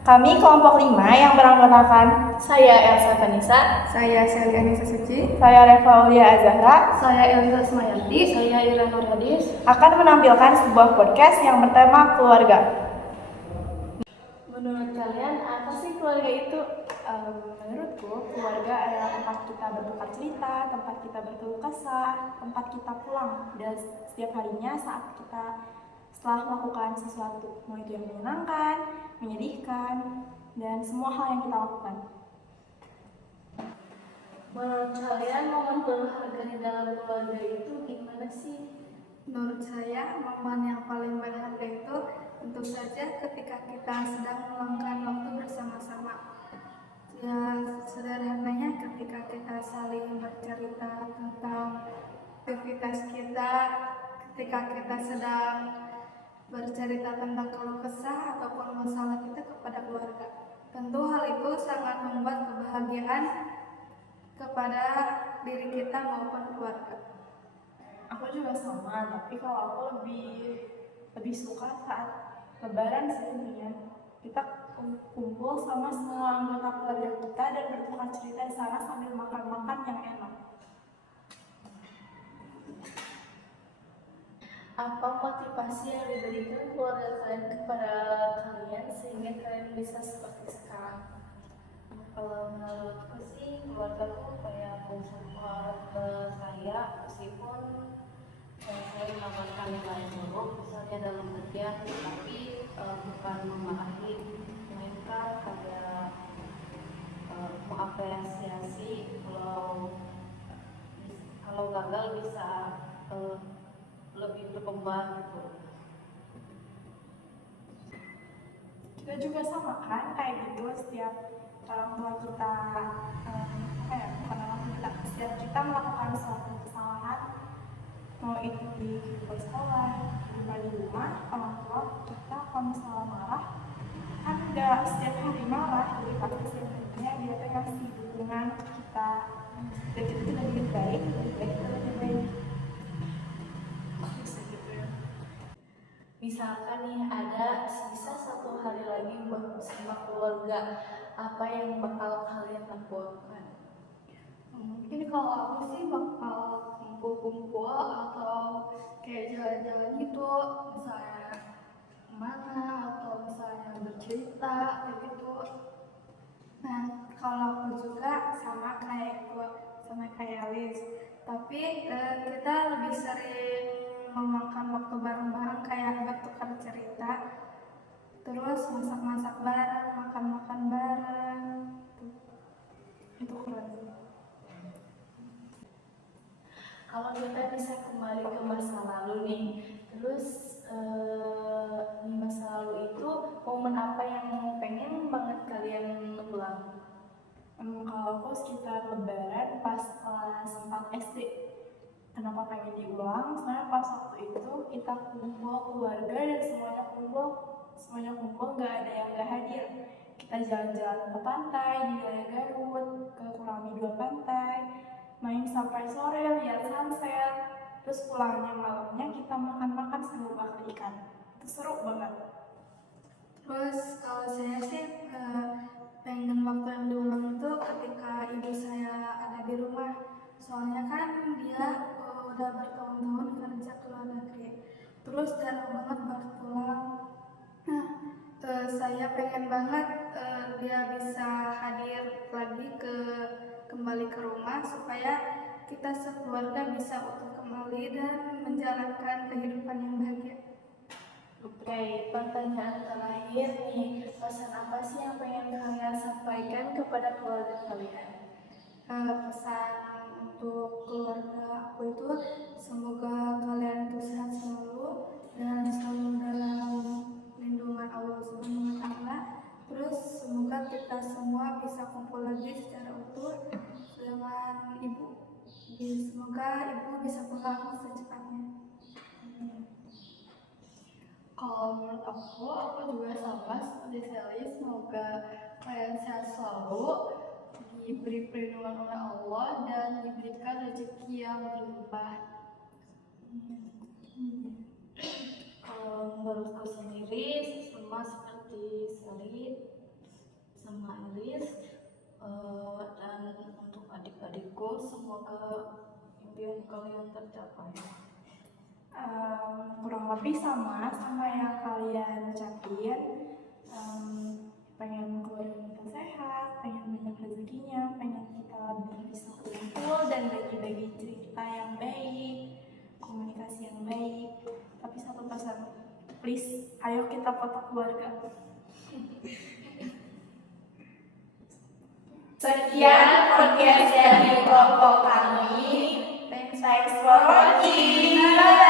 Kami kelompok 5 yang beranggotakan Saya Elsa Vanessa. Saya Selianisa Suci. saya Reva Aulia Azahra Saya Elza Smayanti. Saya Ira Nurhadis. akan menampilkan sebuah podcast yang bertema keluarga. Menurut kalian apa sih keluarga itu? Menurutku, keluarga adalah tempat kita bertukar cerita, tempat kita berkeluh kesah, tempat kita pulang dan setiap harinya saat kita setelah melakukan sesuatu, mau itu yang menyenangkan, menyedihkan, dan semua hal yang kita lakukan. Menurut kalian momen berharga di dalam keluarga itu gimana sih? Menurut saya, momen yang paling berharga itu tentu saja ketika kita sedang meluangkan waktu bersama-sama. Ya, sederhananya ketika kita saling bercerita tentang aktivitas kita, ketika kita sedang bercerita tentang keluh kesah ataupun masalah kita kepada keluarga. Tentu hal itu sangat membuat kebahagiaan kepada diri kita maupun keluarga. Aku juga sama, tapi kalau aku lebih suka saat Lebaran sebenarnya. Kita kumpul sama semua anggota keluarga kita dan bertukar cerita di sana sambil makan-makan yang enak. Apa motivasi yang diberikan keluarga kalian kepada kalian sehingga kalian bisa seperti sekarang? Kalau menurutku sih keluargaku kayak mensupport saya meskipun saya melakukan yang lain buruk misalnya dalam kerja, tapi bukan memarahi, melainkan kayak mengapresiasi kalau gagal bisa lebih berkembang gitu. Kita juga sama kan, kayak gitu setiap orang tua kita setiap kita melakukan suatu kesalahan, mau itu di sekolah, di rumah, orang tua kita kalau misalnya marah kan nggak setiap hari marah, jadi pasti sebenarnya dia tuh ngasih dukungan kita dan kita juga lebih baik, kita lebih baik. Misalkan nih ada sisa 1 hari lagi buat bersama keluarga, apa yang bakal kalian lakukan? Mungkin kalau aku sih bakal kumpul-kumpul atau kayak jalan-jalan gitu, misalnya kemana atau misalnya bercerita kayak gitu. Nah, kalau aku juga sama kayak Alice, tapi kita lebih sering memakan waktu bareng-bareng kayak bertukar cerita, terus masak-masak bareng, makan-makan bareng. Itu keren sih. Kalau kita bisa kembali ke masa lalu nih, terus di masa lalu itu momen apa yang pengen banget kalian ulang? Kalau aku sekitar Lebaran pas kelas 4 SD. Kenapa pengen diulang? Soalnya pas waktu itu kita kumpul keluarga dan semuanya kumpul, nggak ada yang nggak hadir. Kita jalan-jalan ke pantai di wilayah Garut, ke kurang lebih 2 pantai, main sampai sore, lihat sunset, terus pulangnya malamnya kita makan-makan sambil bakar ikan. Itu seru banget. Terus kalau saya sih pengen waktu yang diulang itu ketika ibu saya ada di rumah, soalnya kan dia udah bertahun-tahun kerja ke luar negeri, terus jarang banget baru pulang. Nah, saya pengen banget dia bisa hadir lagi kembali ke rumah supaya kita sekeluarga bisa utuh kembali dan menjalankan kehidupan yang bahagia. Oke, pertanyaan terakhir nih, pesan apa sih yang pengen kalian sampaikan kepada keluarga kalian? Pesan untuk keluarga aku itu semoga kalian itu sehat selalu dan selalu dalam lindungan Allah Subhanahu wa Ta'ala. Terus semoga kita semua bisa kumpul lagi secara utuh dengan ibu. Semoga ibu bisa pulang secepatnya. Kalau menurut aku juga sama seperti Sally, semoga kalian sehat selalu, diberi perlindungan oleh Allah dan diberikan rezeki yang berlimpah. Kalau menurut aku sendiri sama seperti Sally, semoga impian kalian tercapai. Kurang lebih sama yang kalian ucapin. Pengen keluarga kita sehat, pengen banyak rezekinya, pengen kita bisa kumpul dan bagi-bagi cerita yang baik, komunikasi yang baik. Tapi satu pesan, please, ayo kita foto keluarga. Sekian podcast dari kelompok kami. Thanks for watching. Bye.